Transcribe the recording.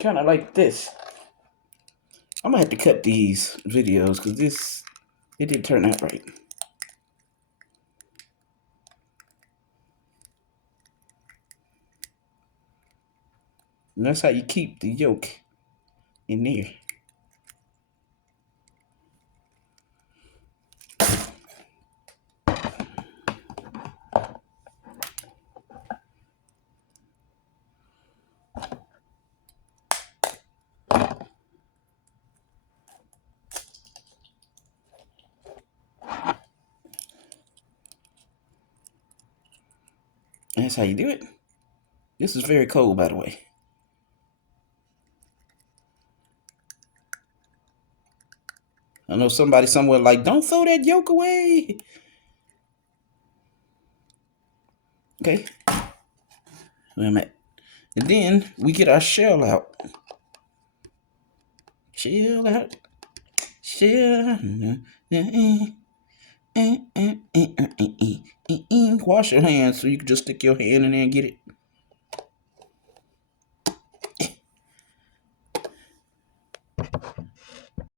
kind of like this. I'm gonna have to cut these videos because it didn't turn out right. And that's how you keep the yolk in there. And that's how you do it. This is very cold, by the way. I know somebody somewhere like, don't throw that yolk away. Okay. Where I'm at. And then we get our shell out. Shell out. Shell. Wash your hands so you can just stick your hand in there and get it.